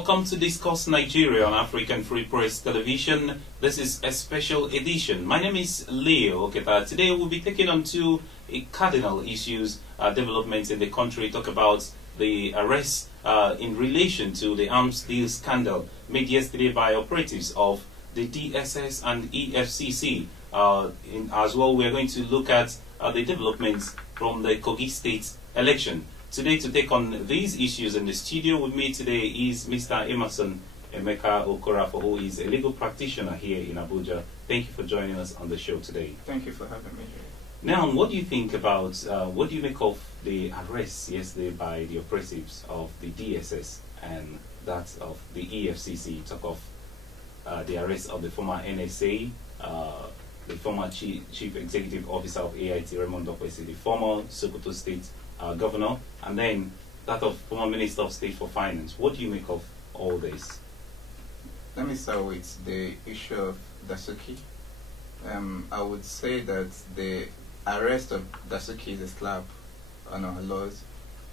Welcome to Discuss Nigeria on African Free Press Television. This is a special edition. My name is Leo Oketa. Today we'll be taking on two cardinal issues, developments in the country. Talk about the arrest in relation to the arms deal scandal made yesterday by operatives of the DSS and EFCC. As well, we're going to look at the developments from the Kogi State election. Today, to take on these issues in the studio with me today is Mr. Emeka Okoroafor, who is a legal practitioner here in Abuja. Thank you for joining us on the show today. Thank you for having me here. Now, what do you think about, what do you make of the arrest yesterday by the operatives of the DSS and that of the EFCC? Talk of the arrest of the former NSA, the former Chief Executive Officer of AIT, Raymond Okwesi, the former Sokoto State Governor, and then that of former Minister of State for Finance. What do you make of all this? Let me start with the issue of Dasuki. I would say that the arrest of Dasuki is a slap on our laws.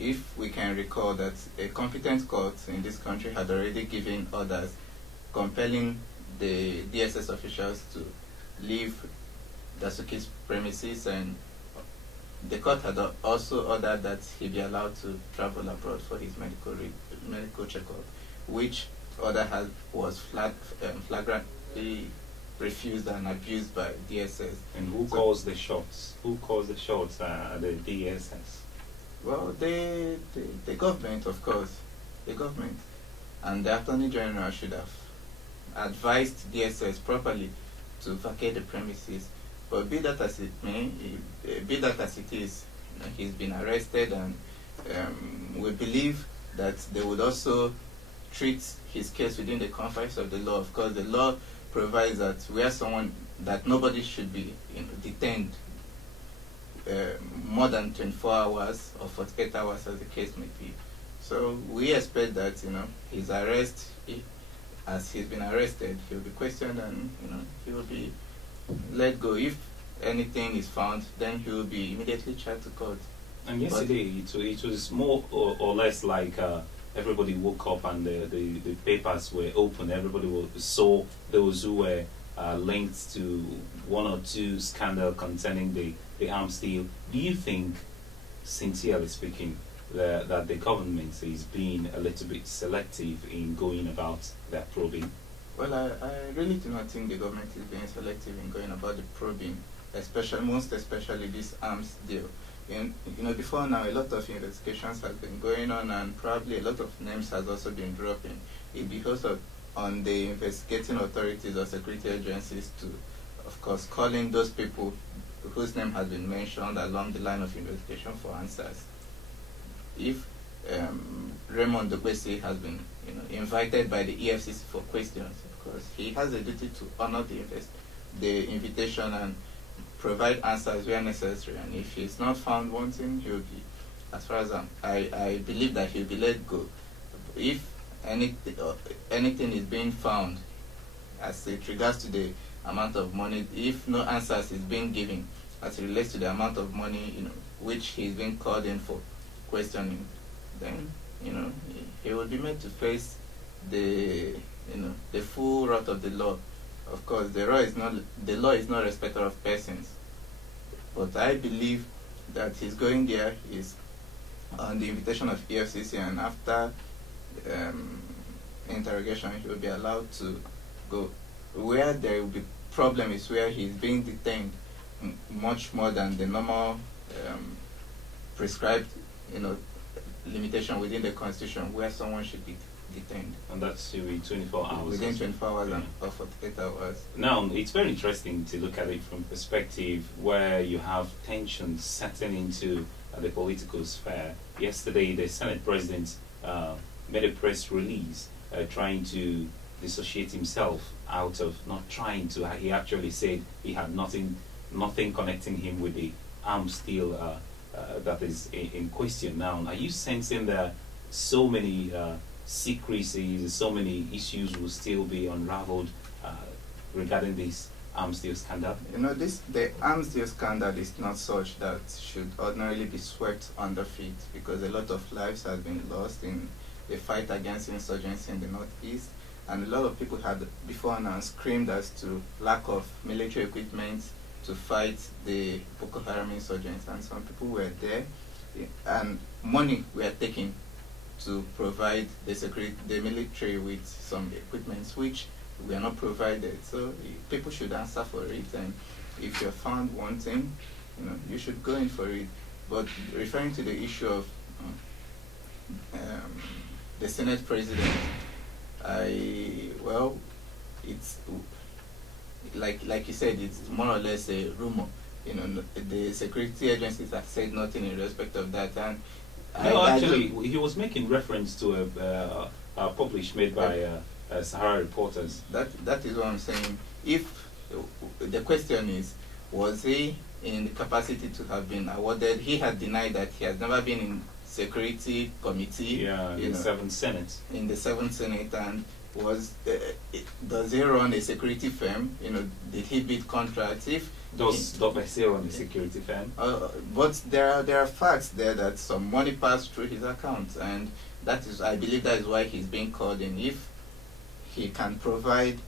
If we can recall that a competent court in this country had already given orders compelling the DSS officials to leave Dasuki's premises, and the court had also ordered that he be allowed to travel abroad for his medical checkup, which order was flagrantly refused and abused by DSS. And who calls the shots? Who calls the shots? The DSS? Well, the government, of course. The government. And the Attorney General should have advised DSS properly to vacate the premises. But be that as it may, be that as it is, he's been arrested, and we believe that they would also treat his case within the confines of the law. Of course, the law provides that nobody should be detained more than 24 hours or 48 hours, as the case may be. So we expect that his arrest, as he's been arrested, he will be questioned, and he will be let go. If anything is found, then he will be immediately charged to court. And yesterday, it was more or less like everybody woke up and the papers were open. Everybody saw those who were linked to one or two scandals concerning the arms deal. Do you think, sincerely speaking, that the government is being a little bit selective in going about their probing? Well, I really do not think the government is being selective in going about the probing, most especially this arms deal. And before now, a lot of investigations have been going on, and probably a lot of names has also been dropping. It because on the investigating authorities or security agencies to, of course, calling those people whose name has been mentioned along the line of investigation for answers. If Raymond Okwesi has been invited by the EFCC for questions, of course, he has a duty to honor the invitation and provide answers where necessary. And if he's not found wanting, he will be, as far as I believe that he'll be let go. If anything is being found as it regards to the amount of money, if no answers is being given as it relates to the amount of money which he's being called in for questioning, then he will be made to face the full wrath of the law. Of course, the law is not a respecter of persons, but I believe that he's going there is on the invitation of EFCC, and after interrogation, he will be allowed to go. Where there will be problem is where he's being detained much more than the normal prescribed limitation within the Constitution, where someone should be detained. And that's to be 24 hours. Within 24 hours or 48 hours. Now, it's very interesting to look at it from perspective where you have tensions setting into the political sphere. Yesterday, the Senate President made a press release trying to dissociate himself out of not trying to. He actually said he had nothing connecting him with the arms deal that is in question. Now, are you sensing that so many secrecies, so many issues will still be unraveled regarding this arms deal scandal? The arms deal scandal is not such that should ordinarily be swept under feet, because a lot of lives have been lost in the fight against insurgency in the northeast. And a lot of people had before now screamed as to lack of military equipment to fight the Boko Haram insurgents. And some people were there, and money were taken to provide the military with some equipment which were not provided. So people should answer for it, and if you're found wanting, you should go in for it. But referring to the issue of the Senate President, it's like you said, it's more or less a rumor. The security agencies have said nothing in respect of that, and actually, he was making reference to a publish made by Sahara reporters. That is what I'm saying. If the question is, was he in the capacity to have been awarded? He had denied that he has never been in security committee. Yeah, in the 7th Senate. In the 7th Senate, and does he run a security firm? Did he bid contracts? Does he run a security firm? But there are facts there that some money passed through his account, and I believe that is why he's being called in. If he can provide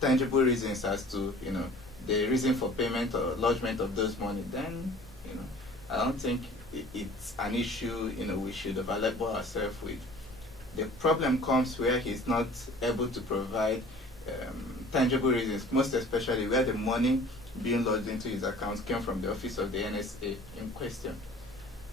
tangible reasons as to the reason for payment or lodgement of those money, then I don't think it's an issue we should evaluate ourselves with. The problem comes where he's not able to provide tangible reasons, most especially where the money being lodged into his account came from the office of the NSA in question.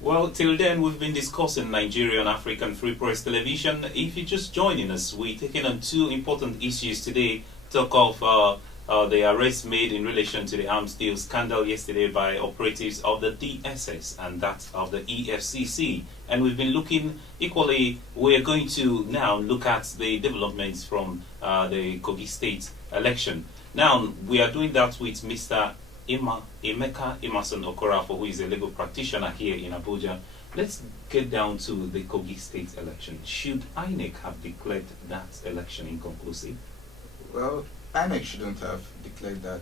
Well, till then, we've been discussing Nigerian African Free Press Television. If you're just joining us, we're taking on two important issues today. Talk of the arrest made in relation to the arms deal scandal yesterday by operatives of the DSS and that of the EFCC. And we've been looking equally, we're going to now look at the developments from the Kogi State election. Now, we are doing that with Mr. Emeka Emmason Okoroafor, who is a legal practitioner here in Abuja. Let's get down to the Kogi State election. Should INEC have declared that election inconclusive? Well, INEC shouldn't have declared that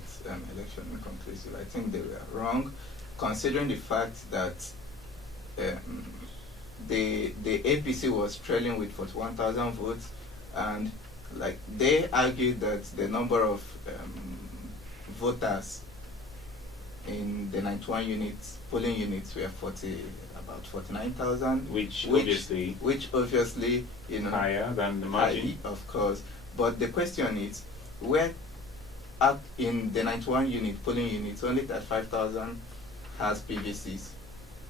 election inconclusive. I think they were wrong, considering the fact that the APC was trailing with 41,000 votes, and they argued that the number of voters in the 91 polling units were about 49,000, which obviously higher than the margin, of course. But the question is, where in the 91 polling units, only 35,000 has PVCs.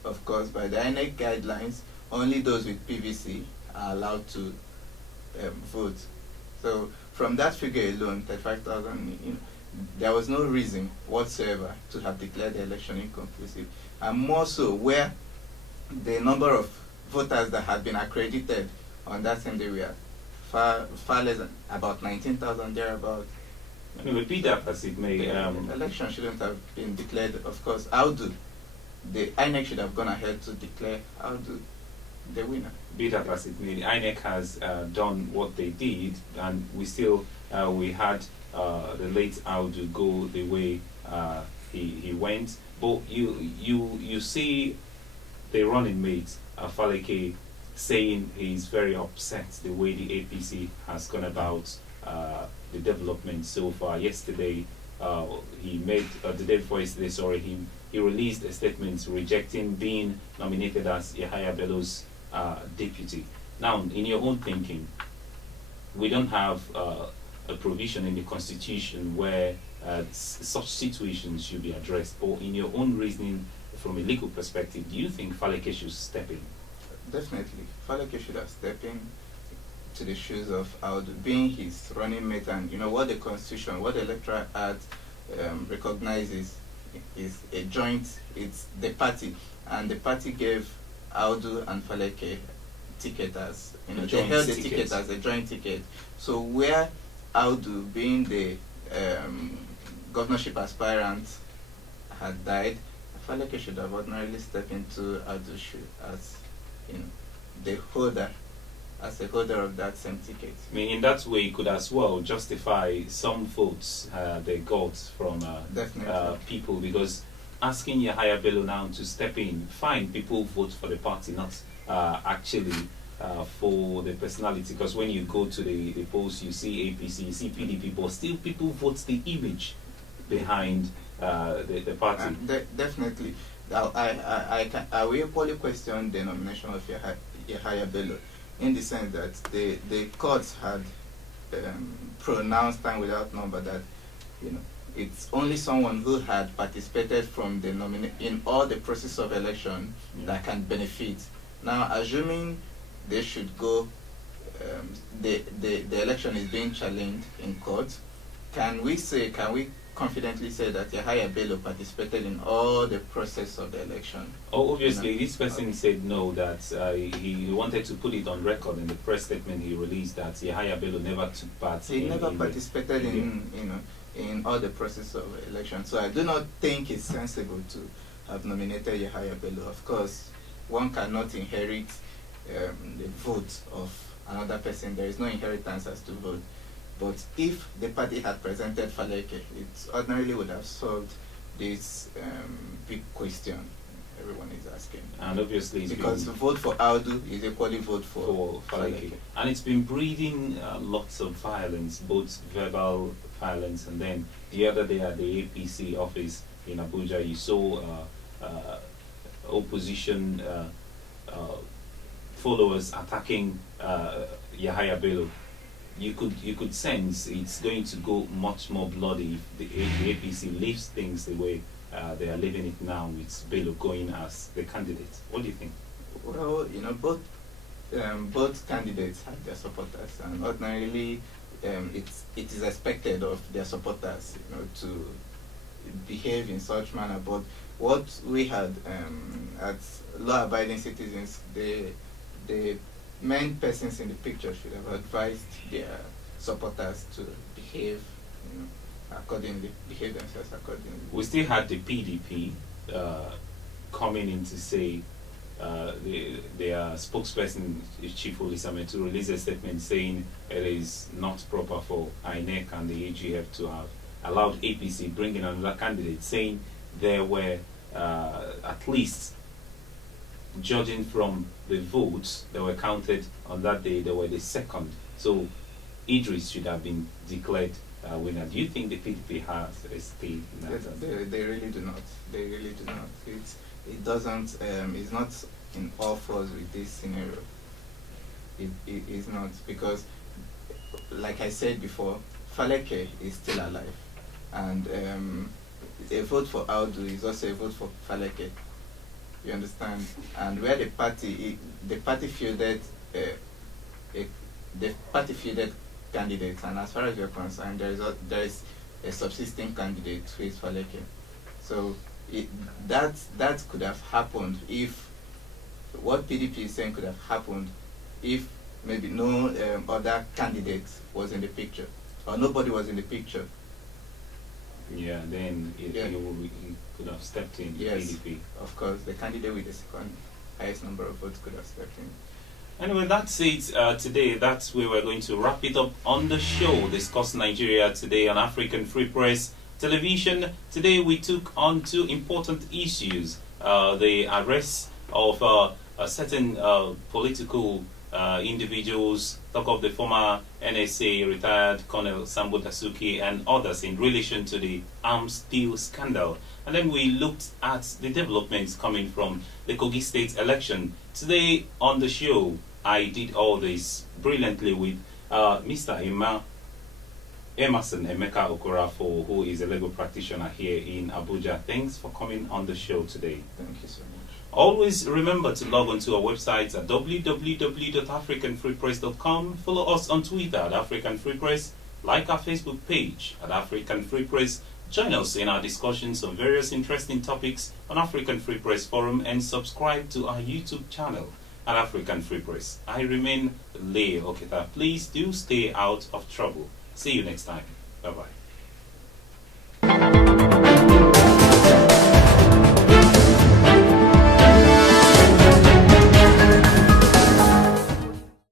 Of course, by the INEC guidelines, only those with PVC are allowed to vote. So from that figure alone, 35,000, there was no reason whatsoever to have declared the election inconclusive. And more so, where the number of voters that had been accredited on that same day were far less than about 19,000 thereabout. Anyway, be that as it may, the election shouldn't have been declared. Of course, the INEC should have gone ahead to declare the winner. Be that as it may, the INEC has done what they did, and we had the late Audu go the way he went. But you see the running mate, Faleke, saying he's very upset the way the APC has gone about the development so far. Yesterday, he made the day before yesterday. Sorry, he released a statement rejecting being nominated as Yahaya Bello's deputy. Now, in your own thinking, we don't have a provision in the Constitution where such situations should be addressed. But in your own reasoning, from a legal perspective, do you think Faleke should step in? Definitely. Faleke should have stepped in to the shoes of Audu, being his running mate, and what the Constitution, what the Electoral Act recognizes is a joint, it's the party, and the party gave Audu and Faleke ticket as, they held the ticket as a joint ticket. So where Audu, being the governorship aspirant, had died, Faleke should have ordinarily stepped into Audu's shoe as the holder, as a holder of that same ticket. I mean, in that way, you could as well justify some votes they got from people, because asking Yahaya Bello now to step in, fine, people vote for the party, not actually for the personality, because when you go to the polls, you see APC, you see PDP, but still people vote the image behind the party. Definitely. Now, I will equally question the nomination of Yahaya Bello, in the sense that the courts had pronounced time without number that, you know, it's only someone who had participated from the in all the process of election that can benefit. Now, assuming they should go, the election is being challenged in court, can we confidently say that Yahaya Bello participated in all the process of the election? Oh, obviously, this person said no, that he wanted to put it on record in the press statement he released that Yahaya Bello never took part. He never participated in all the process of election. So I do not think it's sensible to have nominated Yahaya Bello. Of course, one cannot inherit the vote of another person. There is no inheritance as to vote. But if the party had presented Faleke, it ordinarily would have solved this big question everyone is asking. And obviously, it's because vote for Audu is equally vote for Faleke. And it's been breeding lots of violence, both verbal violence, and then the other day at the APC office in Abuja, you saw opposition followers attacking Yahaya Bello. You could sense it's going to go much more bloody if the APC leaves things the way they are leaving it now, with Bello going as the candidate. What do you think? Well, you know, both candidates have their supporters, and ordinarily it is expected of their supporters, you know, to behave in such manner. But what we had as law-abiding citizens, the main persons in the picture should have advised their supporters to behave, you know, accordingly, behave themselves accordingly. We still had the PDP coming in to say their spokesperson, Chief Olisame, to release a statement saying it is not proper for INEC and the AGF to have allowed APC bring in another candidate, saying there were at least, judging from the votes that were counted on that day, they were the second. So Idris should have been declared winner. Do you think the PDP has a stake in that? They really do not. They really do not. It doesn't. It's not in all fours with this scenario. It is not, because, like I said before, Faleke is still alive, and a vote for Audu is also a vote for Faleke. You understand? And where the party fielded candidates, and as far as you're concerned, there is a subsisting candidate who is Faleke. So that could have happened if what PDP is saying could have happened if maybe no other candidate was in the picture, or nobody was in the picture. Yeah, then he could have stepped in. Yes, PDP. Of course, the candidate with the second highest number of votes could have stepped in. Anyway, that's it today. That's where we're going to wrap it up on the show. Discuss Nigeria today on African Free Press Television. Today we took on two important issues. The arrest of certain political individuals, talk of the former NSA retired Colonel Sambo Dasuki and others in relation to the arms deal scandal. And then we looked at the developments coming from the Kogi State election. Today on the show, I did all this brilliantly with Mr. Emeka Emmason Okoroafor, who is a legal practitioner here in Abuja. Thanks for coming on the show today. Thank you so much. Always remember to log on to our website at www.africanfreepress.com. Follow us on Twitter at African Free Press. Like our Facebook page at African Free Press. Join us in our discussions on various interesting topics on African Free Press Forum, and subscribe to our YouTube channel at African Free Press. I remain Leo Okita. Please do stay out of trouble. See you next time. Bye-bye.